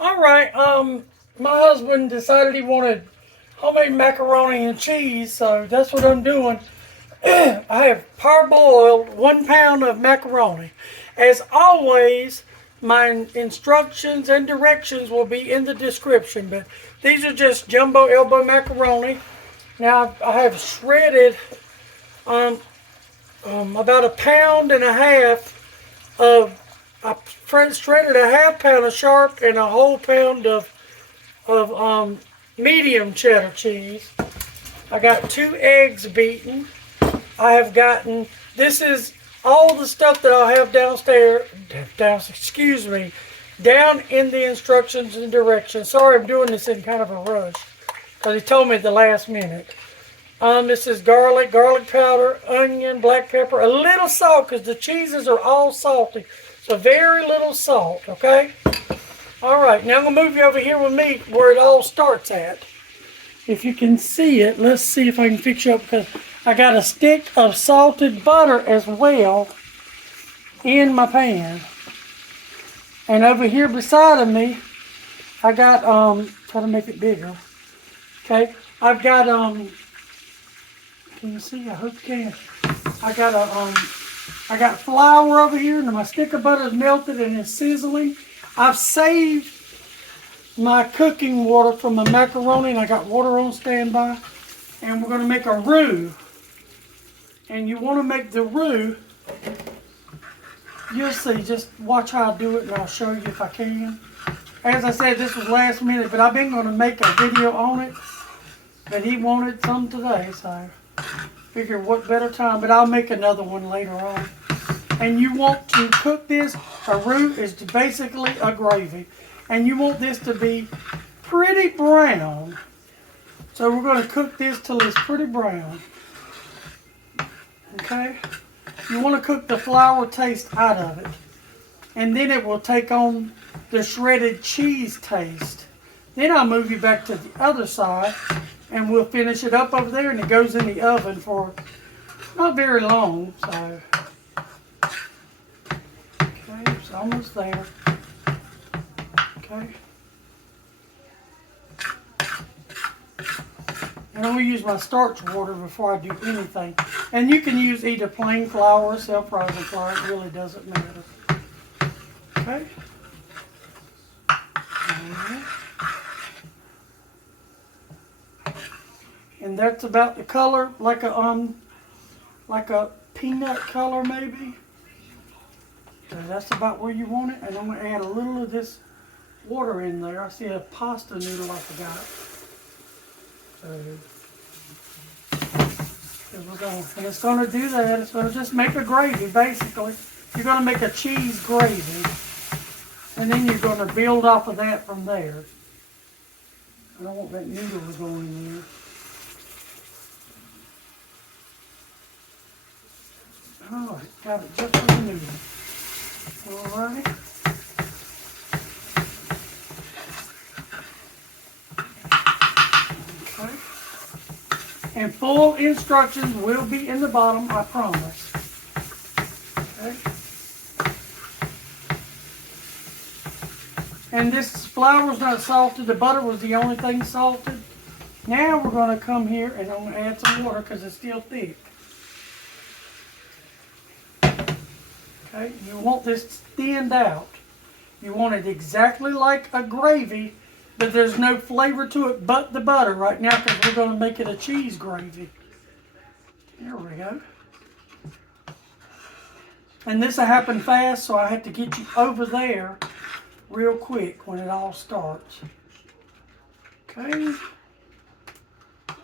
All right. My husband decided he wanted homemade macaroni and cheese, so that's what I'm doing. I have parboiled 1 pound of macaroni. As always, my instructions and directions will be in the description, but these are just jumbo elbow macaroni. Now I have shredded um, about 1.5 pounds of I shredded a half pound of sharp and a whole pound of medium cheddar cheese. I got 2 eggs beaten. I have gotten, this is all the stuff that I'll have down in the instructions and directions. Sorry, I'm doing this in kind of a rush because he told me at the last minute. This is garlic powder, onion, black pepper, a little salt because the cheeses are all salty. So very little salt, okay? All right, now I'm going to move you over here with me where it all starts at. If you can see it, let's see if I can fix you up because I got a stick of salted butter as well in my pan. And over here beside of me, I got, try to make it bigger. Okay, I've got, can you see? I hope you can. I got flour over here, and my stick of butter is melted and it's sizzling. I've saved my cooking water from the macaroni, and I got water on standby. And we're going to make a roux. And you want to make the roux, you'll see, just watch how I do it and I'll show you if I can. As I said, this was last minute, but I've been going to make a video on it. But he wanted some today, so figure what better time, but I'll make another one later on. And you want to cook this, a roux is basically a gravy. And you want this to be pretty brown. So we're going to cook this till it's pretty brown. Okay? You want to cook the flour taste out of it. And then it will take on the shredded cheese taste. Then I'll move you back to the other side and we'll finish it up over there and it goes in the oven for not very long. So, okay, it's almost there. Okay. And I'm going to use my starch water before I do anything. And you can use either plain flour or self-rising flour. It really doesn't matter. Okay. Right. And that's about the color, like a peanut color maybe. So that's about where you want it. And I'm going to add a little of this water in there. I see a pasta noodle I forgot. And it's going to do that. It's going to just make a gravy, basically. You're going to make a cheese gravy. And then you're going to build off of that from there. I don't want that noodle to go in there. Alright, got it just for the noodle. Alright. And full instructions will be in the bottom, I promise. Okay. And this flour was not salted. The butter was the only thing salted. Now we're going to come here and I'm going to add some water because it's still thick. Okay. You want this thinned out. You want it exactly like a gravy. But there's no flavor to it but the butter right now because we're going to make it a cheese gravy. There we go. And this will happen fast, so I have to get you over there real quick when it all starts. Okay. I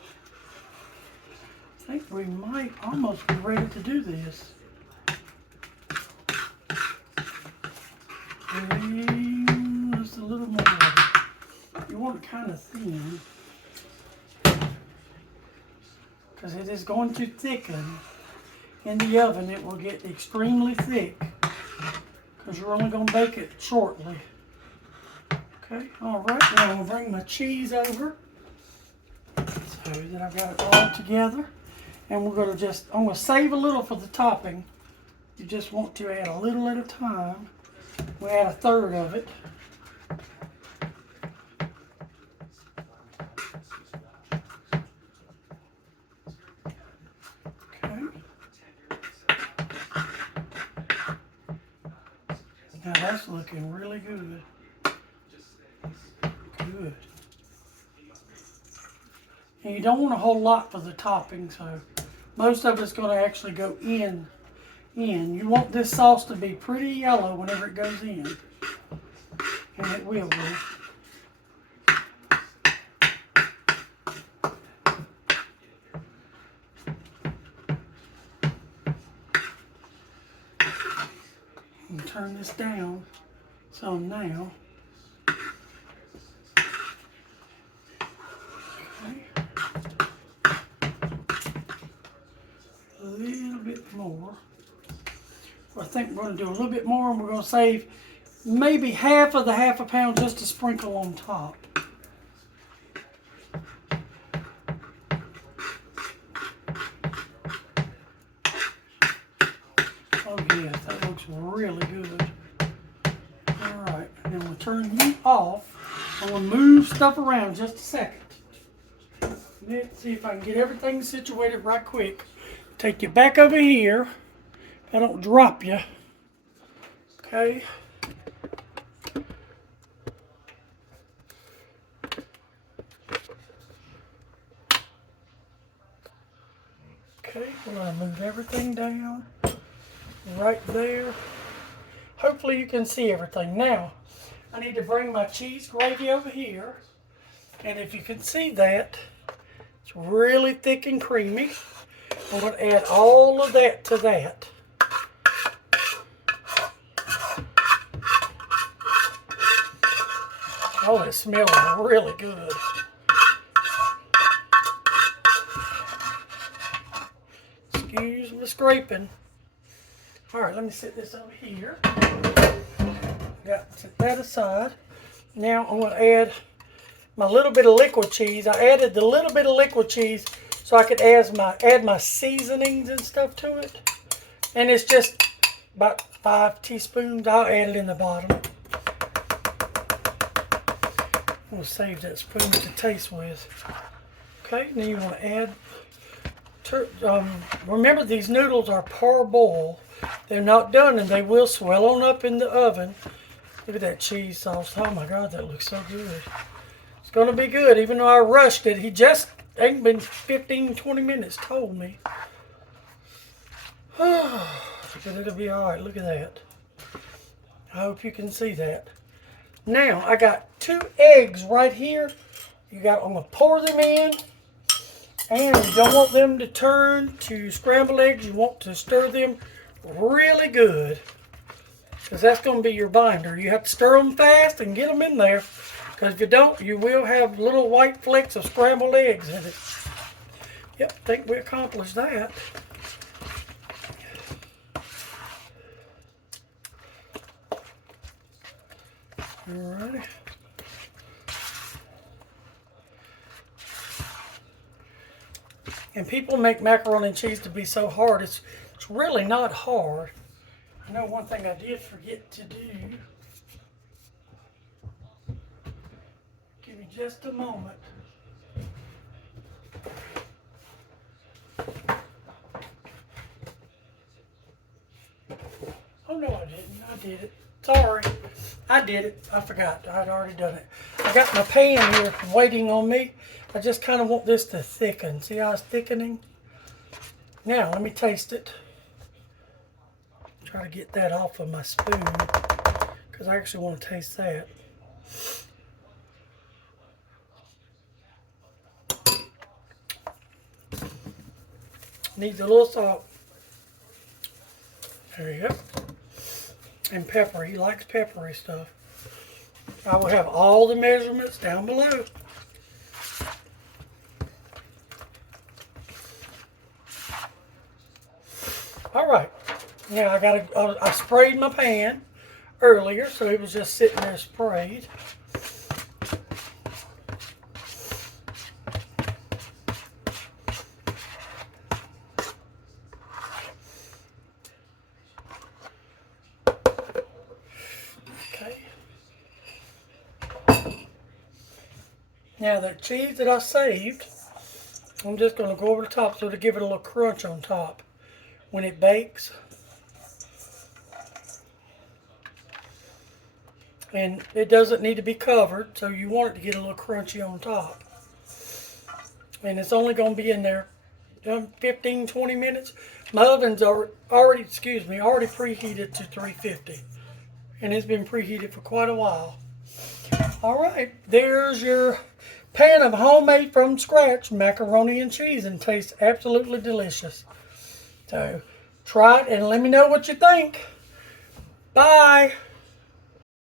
think we might almost be ready to do this. Just a little more. You want it kind of thin because it is going to thicken in the oven. It will get extremely thick because you're only going to bake it shortly. Okay, all right. Now I'm going to bring my cheese over so that I've got it all together. And we're going to I'm going to save a little for the topping. You just want to add a little at a time. We add 1/3 of it. that's looking really good. Good. And you don't want a whole lot for the topping, so most of it's going to actually go in. You want this sauce to be pretty yellow whenever it goes in. And it will be. And turn this down some now. Okay. A little bit more. I think we're going to do a little bit more, and we're going to save maybe half of the half a pound just to sprinkle on top. Oh yes, that looks really good. Alright, and then we'll turn the heat off. I'm going to move stuff around just a second. Let's see if I can get everything situated right quick. Take you back over here. I don't drop you. Okay. Okay, we're going to move everything down right there. Hopefully you can see everything. Now, I need to bring my cheese gravy over here. And if you can see that, it's really thick and creamy. I'm going to add all of that to that. Oh, it smells really good. Excuse the scraping. All right, let me set this over here. Set that aside. Now I'm going to add my little bit of liquid cheese. I added the little bit of liquid cheese so I could add my seasonings and stuff to it. And it's just about 5 teaspoons. I'll add it in the bottom. I'm going to save that spoon to taste with. Okay, now you want to add, remember these noodles are parboiled. They're not done and they will swell on up in the oven. Look at that cheese sauce. Oh my God, that looks so good. It's going to be good, even though I rushed it. He just ain't been 15-20 minutes, told me. But it'll be all right. Look at that. I hope you can see that. Now, I got 2 eggs right here. I'm going to pour them in. And you don't want them to turn to scrambled eggs. You want to stir them really good. Because that's going to be your binder. You have to stir them fast and get them in there. Because if you don't, you will have little white flakes of scrambled eggs in it. Yep, I think we accomplished that. Alrighty. And people make macaroni and cheese to be so hard. It's really not hard. I know one thing I did forget to do. Give me just a moment. Oh no, I didn't. I did it. Sorry. I did it. I forgot. I'd already done it. I got my pan here waiting on me. I just kind of want this to thicken. See how it's thickening? Now, let me taste it. Try to get that off of my spoon because I actually want to taste that. Needs a little salt. There you go. And pepper. He likes peppery stuff. I will have all the measurements down below. All right. Now I sprayed my pan earlier, so it was just sitting there sprayed. Now that cheese that I saved, I'm just going to go over the top so to give it a little crunch on top when it bakes. And it doesn't need to be covered, so you want it to get a little crunchy on top. And it's only going to be in there 15, 20 minutes. My oven's already preheated to 350. And it's been preheated for quite a while. All right, there's your pan of homemade from scratch macaroni and cheese, and tastes absolutely delicious. So try it and let me know what you think. Bye.